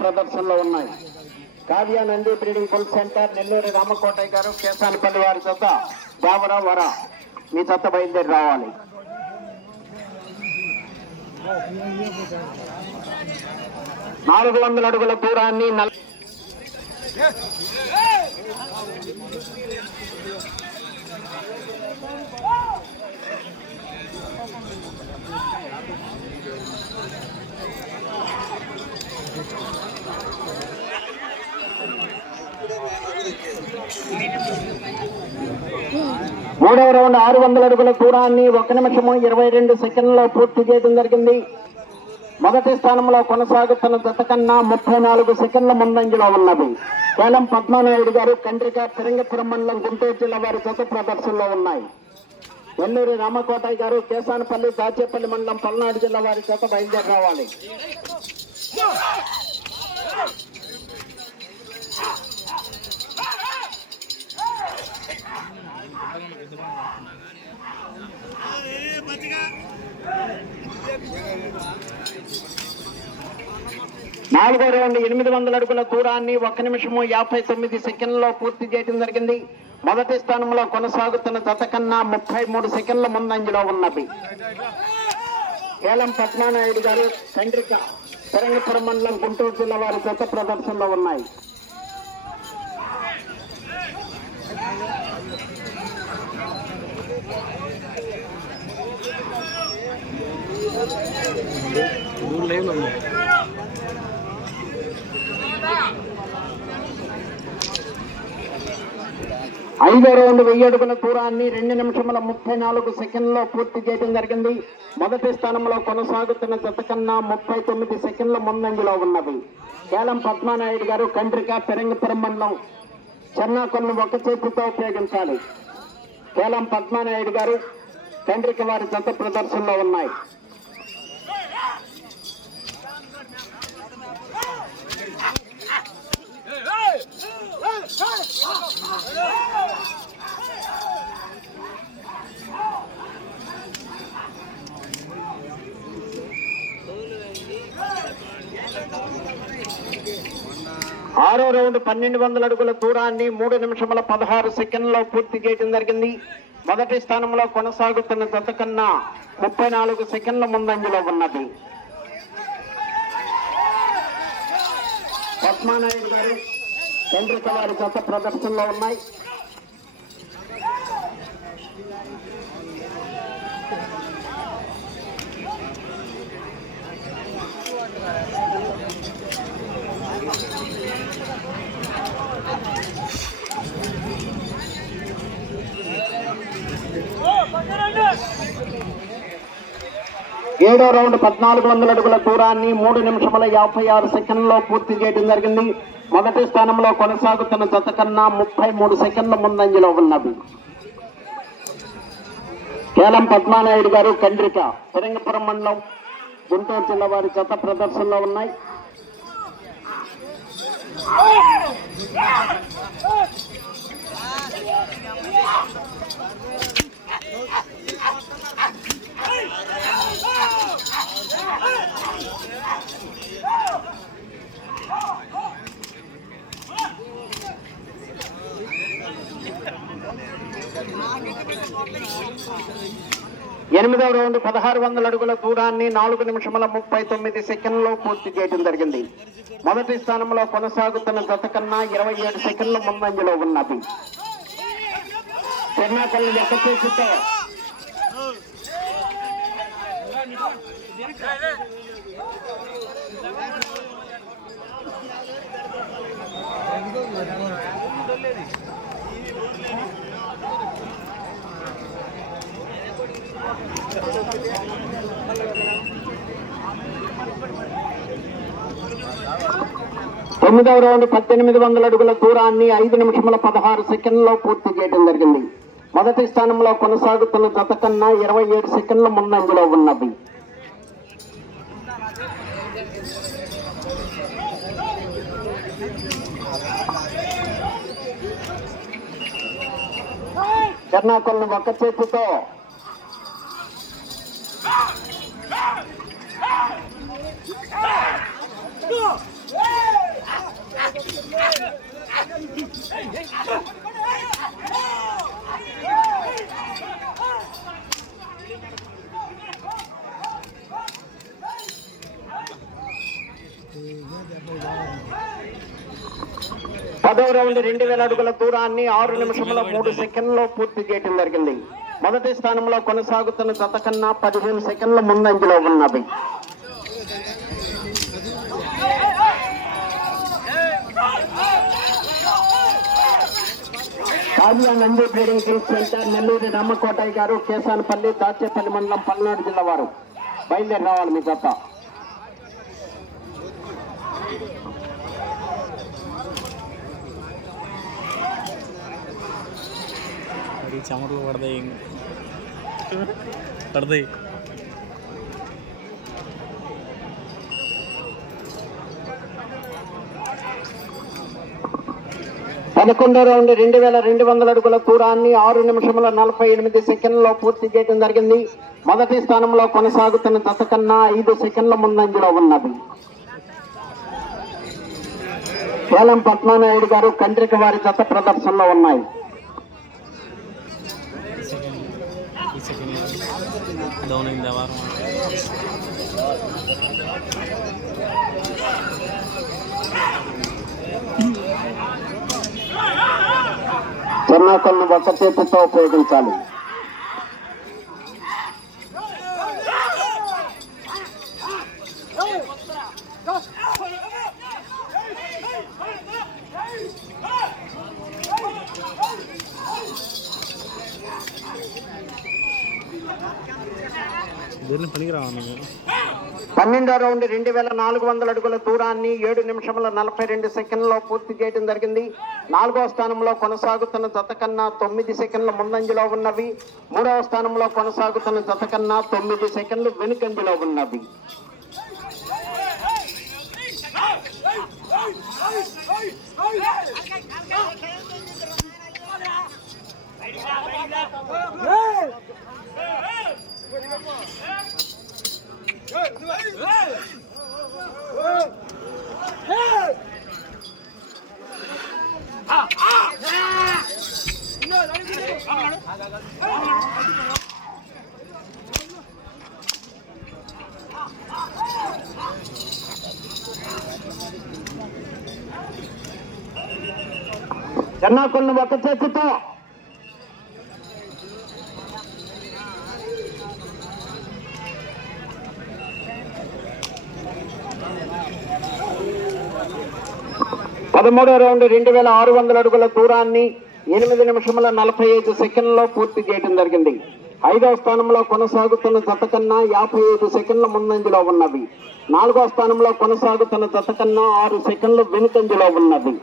ప్రదర్శనలో ఉన్నాయి. Kavya Nandi breeding full centre Nellore Ramakotaiah గారు, కేసానపల్లి వారి జత దేవరా వర. మీ జత బయలుదేరి రావాలి. 400 అడుగుల దూరాన్ని 3వ రౌండ్ 600 అడుగుల దూరాన్ని 1 నిమిషము 22 సెకండ్లలో పూర్తి చేయడం జరిగింది. మొదటి స్థానంలో కొనసాగుతున్న జత కన్నా 34 సెకండ్ల ముందంజలో ఉన్నది. కేలం పద్మానాయుడు గారు, కండ్రిక, తిరంగపురం మండలం, గుంటూరు జిల్లా వారి జత ప్రదర్శనలో ఉన్నాయి. నెల్లూరు రామకోటయ్య గారు, కేసానపల్లి, దాచేపల్లి మండలం, పల్నాడు జిల్లా వారి జత బయలుదేరి రావాలి. నాలుగో రౌండ్ 800 అడుగుల దూరాన్ని 1 నిమిషము 59 సెకండ్లలో పూర్తి చేయడం జరిగింది. మొదటి స్థానంలో కొనసాగుతున్న జత కన్నా 33 సెకండ్ల ముందంజలో ఉన్నది. కేలం పద్మానాయుడు గారు, కండ్రిక, తిరంగపురం మండలం, గుంటూరు జిల్లా వారి జత ప్రదర్శనలో ఉన్నాయి. ఐదో రౌండ్ 1000 అడుగుల దూరాన్ని 2 నిమిషముల 34 సెకండ్లలో పూర్తి చేయడం జరిగింది. మొదటి స్థానంలో కొనసాగుతున్న జత కన్నా 39 సెకండ్ల ముందంజలో ఉన్నది. కేలం పద్మానాయుడు గారు, కండ్రిక, తిరంగపురం మండలం, చెన్నాకొల్లు ఒక చేతితో ఉపయోగించాలి. కేలం పద్మానాయుడు గారు, కండ్రిక వారి జత ప్రదర్శనలో ఉన్నాయి. ఆరో రౌండ్ 1200 అడుగుల దూరాన్ని 3 నిమిషముల 16 సెకండ్లలో పూర్తి చేయడం జరిగింది. మొదటి స్థానంలో కొనసాగుతున్న జత కన్నా 34 సెకండ్ల ముందంజలో ఉన్నది. పద్మానాయుడు గారు, కండ్రిక వారి జత ప్రదర్శనలో ఉన్నాయి. ఏడో రౌండ్ 1400 అడుగుల దూరాన్ని 3 నిమిషముల 56 సెకండ్లలో పూర్తి చేయడం జరిగింది. మొదటి స్థానంలో కొనసాగుతున్న జత కన్నా 33 సెకండ్ల ముందంజలో ఉన్నది. కేలం పద్మానాయుడు గారు, కండ్రిక, తిరంగపురం మండలం, గుంటూరు జిల్లా వారి జత ప్రదర్శనలో ఉన్నాయి. ఎనిమిదవ రౌండ్ 1600 అడుగుల దూరాన్ని 4 నిమిషముల 39 సెకండ్లలో పూర్తి చేయడం జరిగింది. మొదటి స్థానంలో కొనసాగుతున్న జత కన్నా 27 సెకండ్ల ముందంజలో ఉన్నది. చెన్నాపల్లి లెక్క చేసితే తొమ్మిదవ రౌండ్ 1800 అడుగుల దూరాన్ని 5 నిమిషముల 16 సెకండ్లలో పూర్తి చేయడం జరిగింది. మొదటి స్థానంలో కొనసాగుతున్న జత కన్నా 27 సెకండ్ల ముందంజలో ఉన్నది. ఎర్నాకులను ఒక్క చేతితో పదవ రౌండ్ 2000 అడుగుల దూరాన్ని 6 నిమిషముల 3 సెకండ్లో పూర్తి చేయడం జరిగింది. మొదటి స్థానంలో కొనసాగుతున్న జత కన్నా 15 సెకండ్ల ముందంజలో ఉన్నవి. కావ్య నంది బ్రీడింగ్ సెంటర్ నెల్లూరు రామకోటయ్య గారు, కేసానపల్లి, దాచేపల్లి మండలం, పల్నాడు జిల్లా వారు బయలుదేరి రావాలి మీ జత. చమర్లు పడతాయి పడతాయి. 11వ రౌండ్ 2200 అడుగుల దూరాన్ని 6 నిమిషముల 48 సెకండ్లో పూర్తి చేయడం జరిగింది. మొదటి స్థానంలో కొనసాగుతున్న జత కన్నా 5 సెకండ్ల ముందంజలో ఉన్నది. కేలం పద్మానాయుడు గారు, కండ్రిక వారి జత ప్రదర్శనలో ఉన్నాయి. చెన్నాకల్ని ఒక్క చేతితో ఉపయోగించాలి. పనికి రావాలి. 12వ రౌండ్ 2400 అడుగుల దూరాన్ని 7 నిమిషముల 42 సెకండ్లో పూర్తి చేయడం జరిగింది. 4వ స్థానంలో కొనసాగుతున్న జత కన్నా 9 సెకండ్ల ముందంజలో ఉన్నవి. 3వ స్థానంలో కొనసాగుతున్న జత కన్నా 9 సెకండ్లు వెనుకంజలో ఉన్నవి. చెన్నాకులను ఒక్క చేతితో పదమూడవ రౌండ్ 2600 అడుగుల దూరాన్ని 8 నిమిషముల 45 సెకండ్లో పూర్తి చేయడం జరిగింది. 5వ స్థానంలో కొనసాగుతున్న జత కన్నా 55 సెకండ్ల ముందంజలో ఉన్నవి. 4వ స్థానంలో కొనసాగుతున్న జత కన్నా 6 సెకండ్లు వెనుకంజలో ఉన్నది.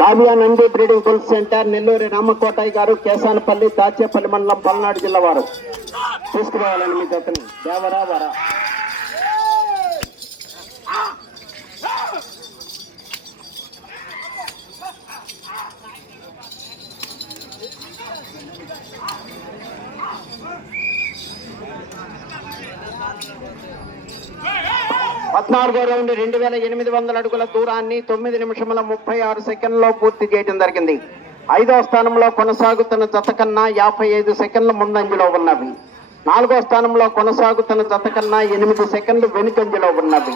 Kavya Nandi breeding bull centre Nellore Ramakotaiah గారు, కేసానపల్లి, దాచేపల్లి మండలం, పల్నాడు జిల్లా వారు తీసుకురావాలని మీ జతని. దేవరా వరా 14వ రౌండ్ 2800 అడుగుల దూరాన్ని 9 నిమిషముల 36 సెకండ్లో పూర్తి చేయడం జరిగింది. 5వ స్థానంలో కొనసాగుతున్న జత కన్నా 55 సెకండ్ల ముందంజలో ఉన్నవి. 4వ స్థానంలో కొనసాగుతున్న జత కన్నా 8 సెకండ్లు వెనుకంజలో ఉన్నవి.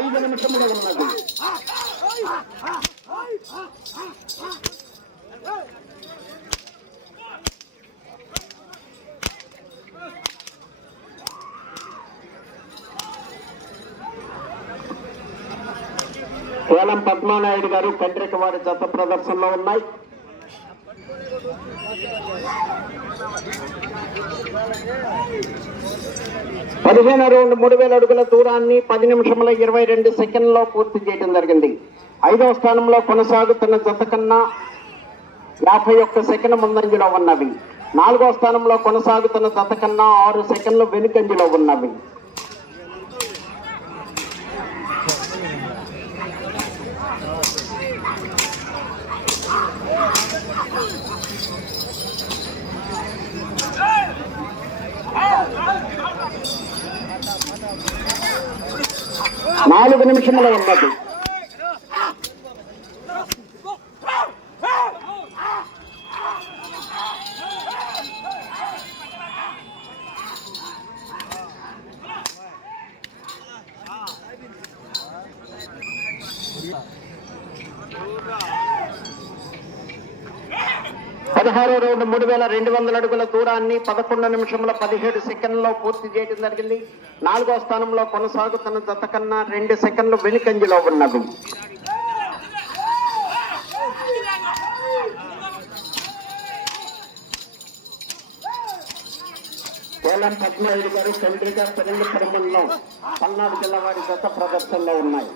ఐదు నిమిషములు ఉన్నది. కేలం పద్మానాయుడు గారు, కండ్రిక వారి జత ప్రదర్శనలో ఉన్నాయి. 15వ రౌండ్ 3000 అడుగుల దూరాన్ని 10 నిమిషముల 22 సెకండ్లలో పూర్తి చేయడం జరిగింది. 5వ స్థానంలో కొనసాగుతున్న జత కన్నా 51 సెకండ్ల ముందంజలో ఉన్నవి. 4వ స్థానంలో కొనసాగుతున్న జత కన్నా 6 సెకండ్లు వెనుకంజలో ఉన్నవి. నాలుగు నిమిషముల ఉన్నది. పదహారో రౌండ్ 3200 అడుగుల దూరాన్ని 11 నిమిషముల 17 సెకండ్లలో పూర్తి చేయడం జరిగింది. 4వ స్థానంలో కొనసాగుతున్న జత కన్నా 2 సెకండ్లు వెనుకంజలో ఉన్నవి. కేవలం 15 గారు చంద్రిక పెరంగపురం మండలం పల్నాడు జిల్లా వారి జత ప్రదర్శనలో ఉన్నాయి.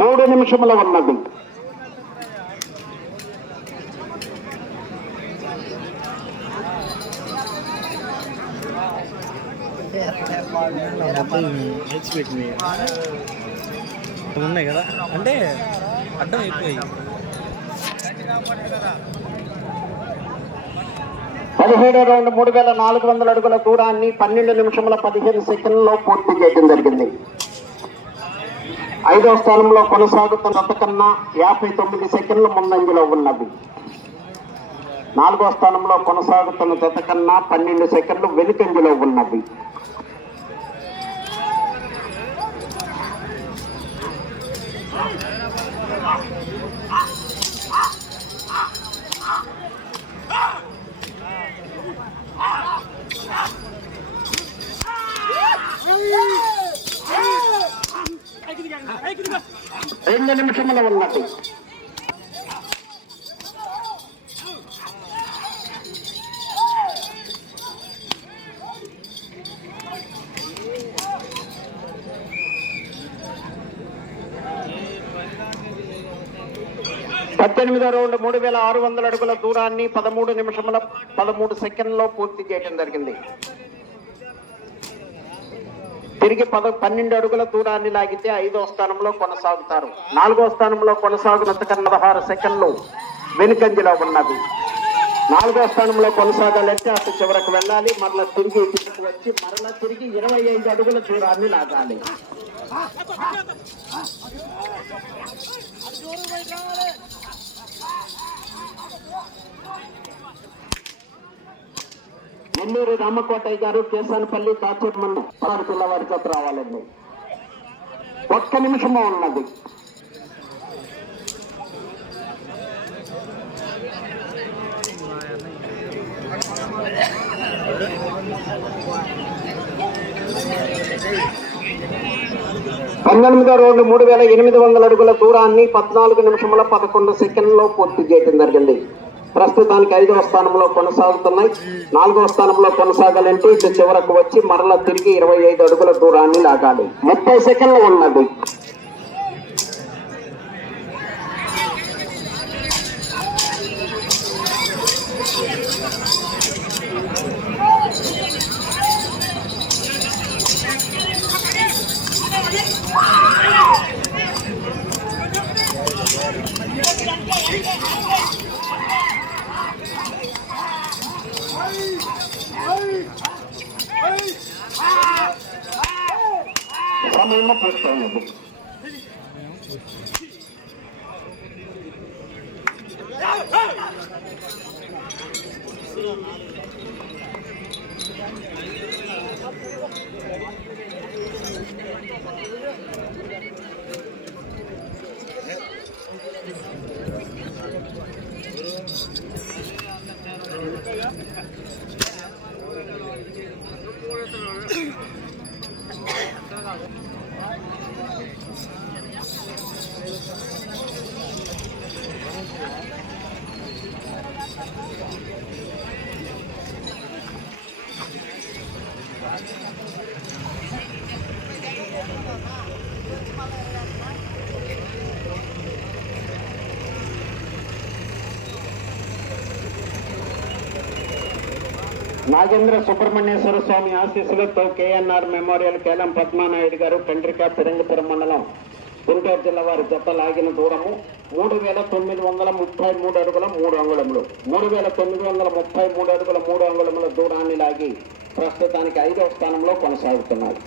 మూడు నిమిషముల ఉన్నది. ఉన్నాయి కదా అంటే అడ్డం అయిపోయి 17వ రౌండ్ 3400 అడుగుల దూరాన్ని 12 నిమిషముల 15 సెకండ్లలో పూర్తి చేయడం జరిగింది. 5వ స్థానంలో కొనసాగుతున్న జత కన్నా 59 సెకండ్లు ముందంజలో ఉన్నవి. 4వ స్థానంలో కొనసాగుతున్న జత కన్నా 12 సెకండ్లు వెనుకంజలో ఉన్నవి. రెండు నిమిషముల ఉన్నది. పద్దెనిమిదో రౌండ్ 3600 అడుగుల దూరాన్ని 13 నిమిషముల 13 సెకండ్లలో పూర్తి చేయడం జరిగింది. తిరిగి 12 అడుగుల దూరాన్ని లాగితే 5వ స్థానంలో కొనసాగుతారు. 4వ స్థానంలో కొనసాగునంత కన్నా 16 సెకండ్లు వెనుకంజలో ఉన్నది. 4వ స్థానంలో కొనసాగాలంటే అటు చివరకు వెళ్ళాలి, మరలా తిరిగి ఇటుకు వచ్చి మరలా తిరిగి 25 అడుగుల దూరాన్ని లాగాలి. నెల్లూరు రామకోటయ్య గారు, కేసానపల్లి, కాచేపల్లి పలారు జిల్లా వారి జత రావాలండి. 1 నిమిషము ఉన్నది. పద్దెనిమిదో రౌండ్ 3800 అడుగుల దూరాన్ని 14 నిమిషముల 11 సెకండ్లలో పూర్తి చేయడం జరిగింది. ప్రస్తుతానికి 5వ స్థానంలో కొనసాగుతున్నాయి. 4వ స్థానంలో కొనసాగాలంటే ఇటు చివరకు వచ్చి మరలా తిరిగి 25 అడుగుల దూరాన్ని లాగాలి. 30 సెకండ్లు ఉన్నది. సమయం పూర్తయినది. నాగేంద్ర సుబ్రహ్మణ్యేశ్వర స్వామి ఆశీస్సులతో కేఎన్ఆర్ మెమోరియల్ కేలం పద్మానాయుడు గారు కండ్రిక పెరంగపురం మండలం గుంటూరు జిల్లా వారి జత లాగిన దూరము 3933 అడుగుల 3 అంగుళములు. 3933 అడుగుల 3 అంగుళముల దూరాన్ని లాగి ప్రస్తుతానికి 5వ స్థానంలో కొనసాగుతున్నారు.